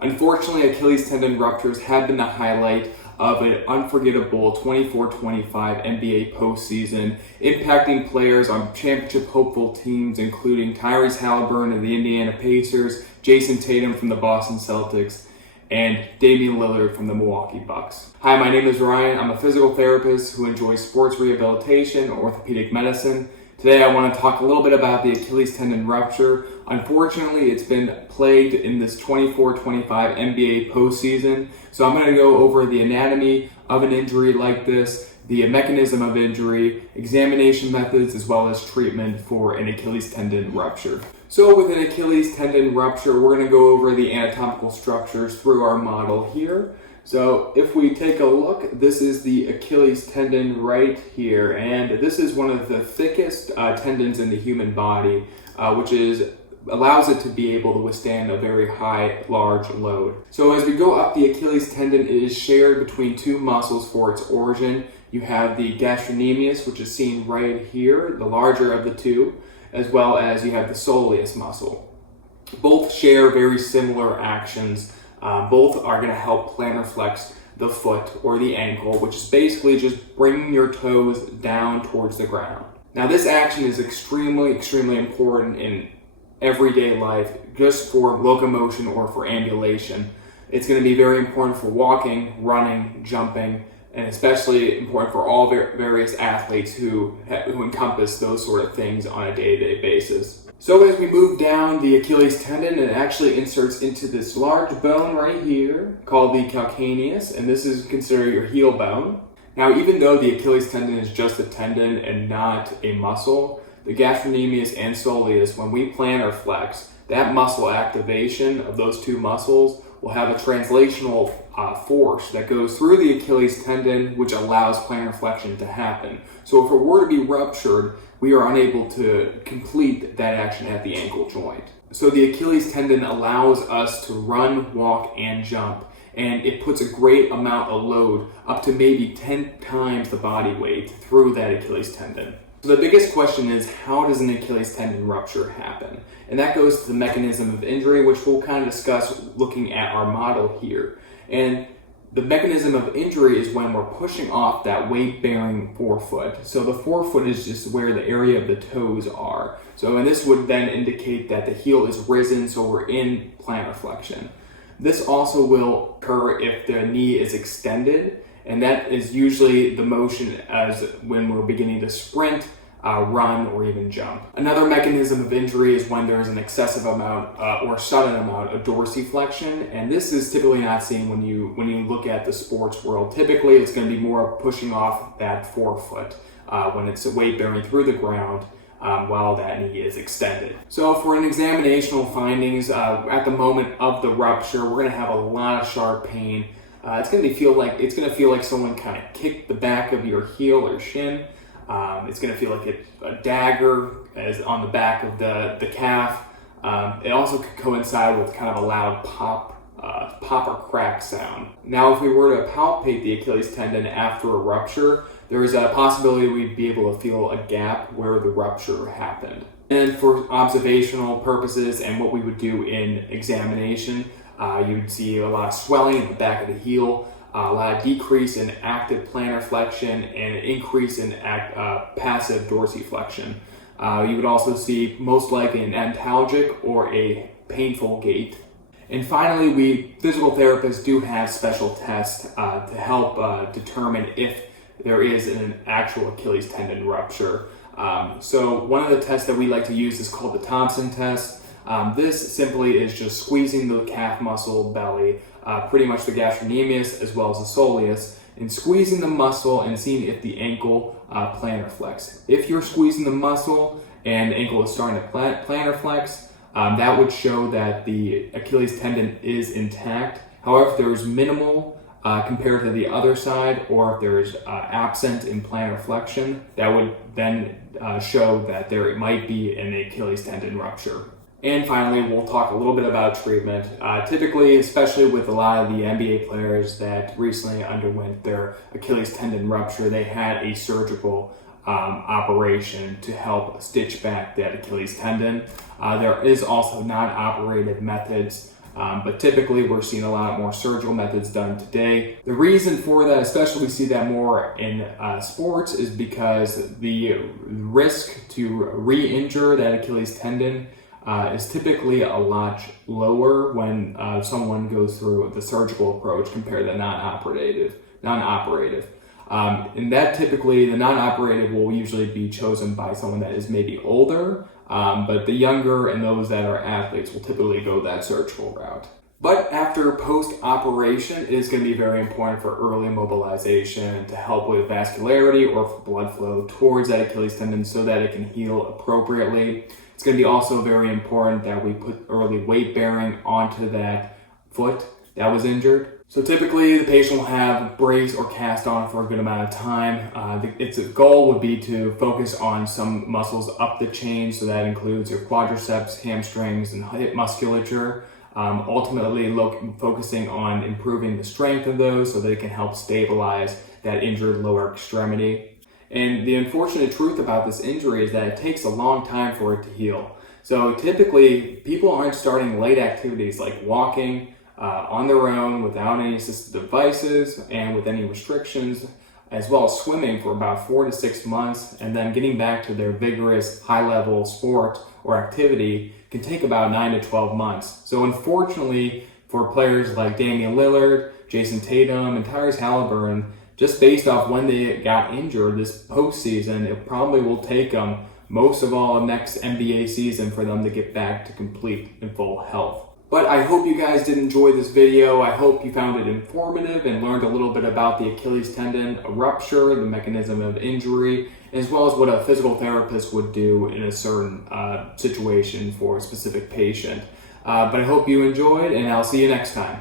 Unfortunately, Achilles tendon ruptures have been the highlight of an unforgettable 24-25 NBA postseason, impacting players on championship hopeful teams including Tyrese Halliburton of the Indiana Pacers, Jason Tatum from the Boston Celtics, and Damian Lillard from the Milwaukee Bucks. Hi, my name is Ryan. I'm a physical therapist who enjoys sports rehabilitation, orthopedic medicine. Today I want to talk a little bit about the Achilles tendon rupture. Unfortunately, it's been plagued in this 24-25 NBA postseason. So I'm going to go over the anatomy of an injury like this, the mechanism of injury, examination methods, as well as treatment for an Achilles tendon rupture. So with an Achilles tendon rupture, we're going to go over the anatomical structures through our model here. So if we take a look, this is the Achilles tendon right here, and this is one of the thickest tendons in the human body, which allows it to be able to withstand a very high, large load. So as we go up the Achilles tendon, it is shared between two muscles for its origin. You have the gastrocnemius, which is seen right here, the larger of the two, as well as you have the soleus muscle. Both share very similar actions. Both are going to help plantar flex the foot or the ankle, which is basically just bringing your toes down towards the ground. Now, this action is extremely important in everyday life, just for locomotion or for ambulation. It's going to be very important for walking, running, jumping, and especially important for all various athletes who encompass those sort of things on a day-to-day basis. So as we move down the Achilles tendon, it actually inserts into this large bone right here called the calcaneus, and this is considered your heel bone. Now, even though the Achilles tendon is just a tendon and not a muscle, the gastrocnemius and soleus, when we plantar flex, that muscle activation of those two muscles will have a translational force that goes through the Achilles tendon, which allows plantar flexion to happen. So if it were to be ruptured, we are unable to complete that action at the ankle joint. So the Achilles tendon allows us to run, walk, and jump, and it puts a great amount of load, up to maybe 10 times the body weight, through that Achilles tendon. So the biggest question is, how does an Achilles tendon rupture happen? And that goes to the mechanism of injury, which we'll kind of discuss looking at our model here. And the mechanism of injury is when we're pushing off that weight-bearing forefoot. So the forefoot is just where the area of the toes are. So, and this would then indicate that the heel is risen, so we're in plantar flexion. This also will occur if the knee is extended, and that is usually the motion as when we're beginning to sprint, run, or even jump. Another mechanism of injury is when there's an excessive amount or sudden amount of dorsiflexion, and this is typically not seen when you look at the sports world. Typically, it's going to be more pushing off that forefoot when it's weight bearing through the ground while that knee is extended. So for an examinational findings, at the moment of the rupture, we're going to have a lot of sharp pain. It's going to feel like someone kind of kicked the back of your heel or shin. It's going to feel like a dagger as on the back of the calf. It also could coincide with kind of a loud pop or crack sound. Now, if we were to palpate the Achilles tendon after a rupture, there is a possibility we'd be able to feel a gap where the rupture happened. And for observational purposes and what we would do in examination, you'd see a lot of swelling in the back of the heel, a lot of decrease in active plantar flexion, and an increase in passive dorsiflexion. You would also see most likely an antalgic or a painful gait. And finally, we physical therapists do have special tests to help determine if there is an actual Achilles tendon rupture. So one of the tests that we like to use is called the Thompson test. This simply is just squeezing the calf muscle belly, pretty much the gastrocnemius as well as the soleus, and squeezing the muscle and seeing if the ankle plantar flex. If you're squeezing the muscle and the ankle is starting to plantar flex, that would show that the Achilles tendon is intact. However, if there's minimal compared to the other side, or if there's absent in plantar flexion, that would then show that there might be an Achilles tendon rupture. And finally, we'll talk a little bit about treatment. Typically, especially with a lot of the NBA players that recently underwent their Achilles tendon rupture, they had a surgical operation to help stitch back that Achilles tendon. There is also non-operative methods But typically we're seeing a lot more surgical methods done today. The reason for that, especially we see that more in sports, is because the risk to re-injure that Achilles tendon is typically a lot lower when someone goes through the surgical approach compared to non-operative. And that typically, the non-operative will usually be chosen by someone that is maybe older, but the younger and those that are athletes will typically go that surgical route. But after post-operation, it is going to be very important for early mobilization to help with vascularity or for blood flow towards that Achilles tendon so that it can heal appropriately. It's going to be also very important that we put early weight bearing onto that foot that was injured. So typically the patient will have a brace or cast on for a good amount of time. Its goal would be to focus on some muscles up the chain, so that includes your quadriceps, hamstrings, and hip musculature. Ultimately focusing on improving the strength of those so that it can help stabilize that injured lower extremity. And the unfortunate truth about this injury is that it takes a long time for it to heal. So typically people aren't starting light activities like walking on their own without any assistive devices and with any restrictions, as well as swimming for about 4 to 6 months, and then getting back to their vigorous high-level sport or activity can take about 9 to 12 months. So unfortunately for players like Damian Lillard, Jason Tatum, and Tyrese Halliburton, just based off when they got injured this postseason, it probably will take them most of all next NBA season for them to get back to complete and full health. But I hope you guys did enjoy this video. I hope you found it informative and learned a little bit about the Achilles tendon rupture, the mechanism of injury, as well as what a physical therapist would do in a certain situation for a specific patient. But I hope you enjoyed, and I'll see you next time.